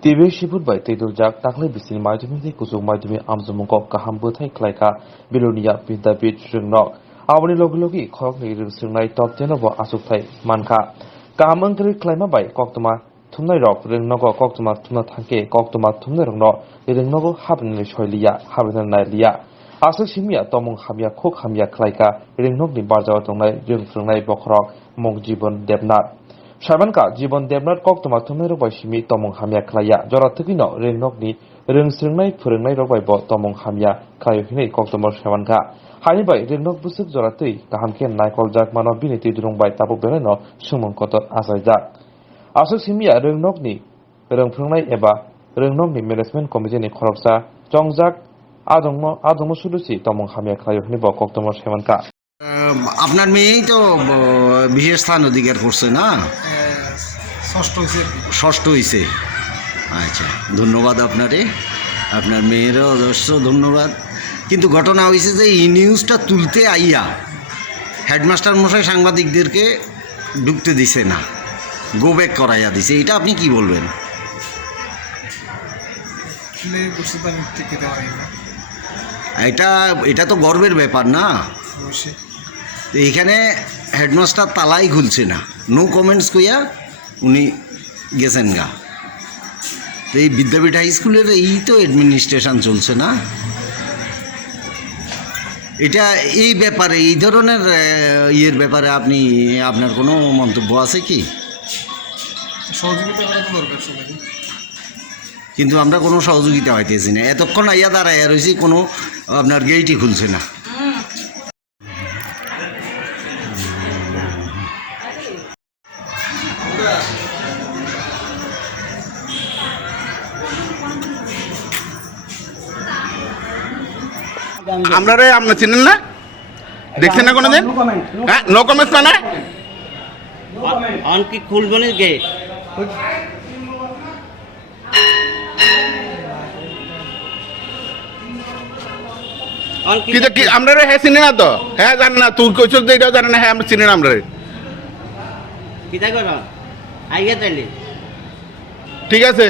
TV Shibut by Tedu Jak, Takli Bisin Maidumi, Kuzu Maidumi, Amzumoko, Kahambutai, Khwlaikha, Bilunia, Pindabit, Shringnok, Awani Logi, Kokni, Swrangchati, Top 10 of Asuktai, Manka, Kahamangri Klima by Koktuma, Thumnai Rock, Roknobo, Koktuma, Thumnai, Koktuma, Thumnai Rokno, Roknobo, Haben Sholia, Haben Nailia, Asuk Shimia, Tomung Hamia, Kok Hamia Khwlaikha, Roknob ni Barjaw Tongnai, Swrangchati Bokrok, Mong Jibon Debnat. Shabanka, Jibon Debnat Koktuma Thumnai Robai Shimi, Tomung Hamia Khlaya, Joratukino, Roknob ni, Swrangchati Phurungnai Robai Bo, Tomung Hamia, Khwlaikha, Koktuma Shabanka. Hani by Roknob Busuk Joratui, Kahamken Akol Jak Mano Biniti Durung by Tapu Beleno, Sumon Kotot Asajak. Asuk Simia Roknob ni, Swrangchati Eba, Roknob ni Management Committee ni Khoroksa, Jongjak, Adongmo Sulusi, Tomung Hamia Khwlaikha Bo, Koktuma Shabanka. আপনার মেয়েই তো বিশেষ স্থান অধিকার করছে না ষষ্ঠ হয়েছে আচ্ছা ধন্যবাদ আপনারে আপনার মেয়েরও অবশ্য ধন্যবাদ কিন্তু ঘটনা হয়েছে যে এই নিউজটা তুলতে আইয়া হেডমাস্টার মশাই সাংবাদিকদেরকে ঢুকতে দিছে না গো ব্যাক করাইয়া দিছে এটা আপনি কি বলবেন এটা তো গর্বের ব্যাপার না এইখানে হেডমাস্টার তালাই খুলছে না নো কমেন্টস কইয়া উনি গেছেন গা তো এই বিদ্যাপীঠ হাই স্কুলের এই তো অ্যাডমিনিস্ট্রেশন চলছে না এটা এই ব্যাপারে এই ধরনের ইয়ের ব্যাপারে আপনি আপনার কোনো মন্তব্য আছে কি সহযোগিতা করা তো দরকার সবাই কিন্তু আমরা কোনো সহযোগিতা হইতেছি না এতক্ষণ আইয়া দাঁড়াইয়া রয়েছি কোনো আপনার গেটই খুলছে না আপনারা আপনি চিনেন না দেখছেন না কোনোদিন হ্যাঁ নো কমেন্টস মানে অন কি খুলবেন গেট কিন্তু কি আপনারা হ্যাঁ চিনেন না তো হ্যাঁ জানেন না তুই কইছস যে এটাও জানেন না হ্যাঁ আমরা চিনেন আমরা কিতা করো আইয়া তাইলে ঠিক আছে